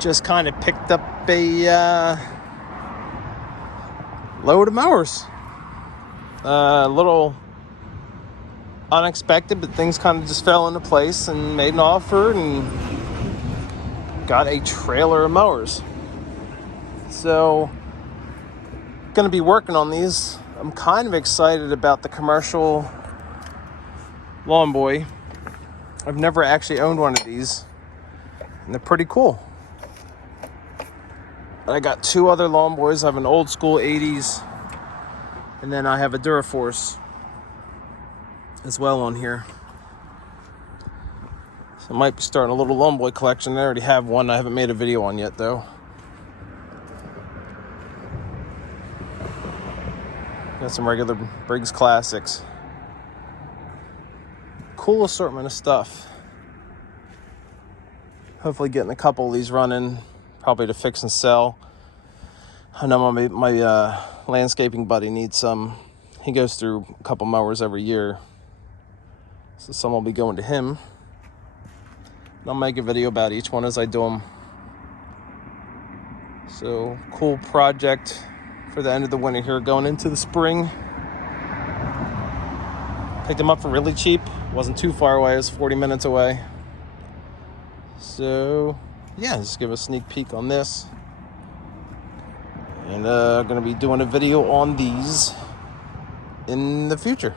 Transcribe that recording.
just kind of picked up a load of mowers. A little unexpected, but things kind of just fell into place and made an offer and got a trailer of mowers. So, going to be working on these. I'm kind of excited about the commercial lawn boy. I've never actually owned one of these, and they're pretty cool. And I got two other lawn boys. I have an old school 80s, and then I have a Duraforce as well on here. So I might be starting a little lawn boy collection. I already have one I haven't made a video on yet, though. Got some regular Briggs Classics. Cool assortment of stuff. Hopefully getting a couple of these running, probably to fix and sell. I know my landscaping buddy needs some. He goes through a couple mowers every year, so some will be going to him. And I'll make a video about each one as I do them. So, cool project for the end of the winter here, going into the spring. Picked them up for really cheap. Wasn't too far away. It was 40 minutes away. So, yeah, just give a sneak peek on this. And I'm going to be doing a video on these in the future.